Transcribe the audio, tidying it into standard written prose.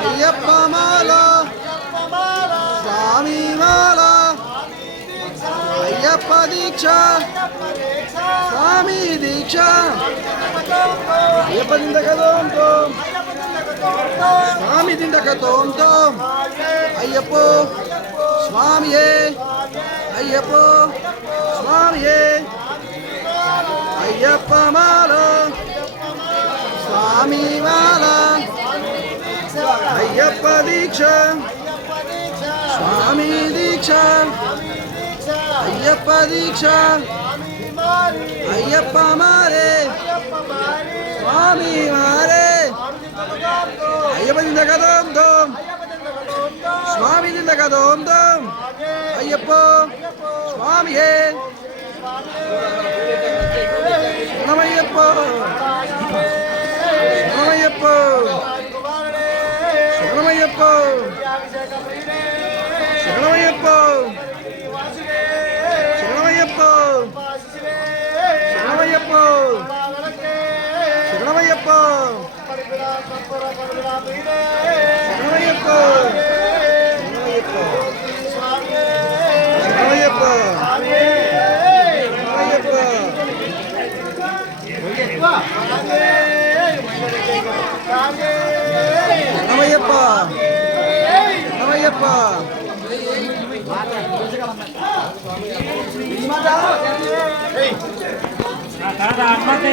అయ్యప్ప మాల స్వామి మాల అయ్యప్ప దీక్ష స్వామి దీక్ష అయ్యప్ప దిందక తోం తోం స్వామి దిందక తోం తోం అయ్యప్పో స్వామియే అయ్యప్పో స్వామియే అయ్యప్ప మాల స్వామి మాల అయ్యప్ప దీక్ష స్వామి దీక్ష అయ్యప్ప దీక్ష అయ్యప్ప మారే స్వామి మారే అయ్యప్ప దిందక తోం తోం స్వామి దిందక తోం తోం అయ్యప్ప స్వామియే శరణమయ్యప్ప శరణమయ్యప్ప శరణమయ్యప్ప శరణమయ్యప్ప శరణమయ్యప్ప శరణమయ్యప్ప శరణమయ్యప్ప శరణమయ్యప్ప శరణమయ్యప్ప శరణమయ్యప్ప శరణమయ్యప్ప ఆత్మహత్య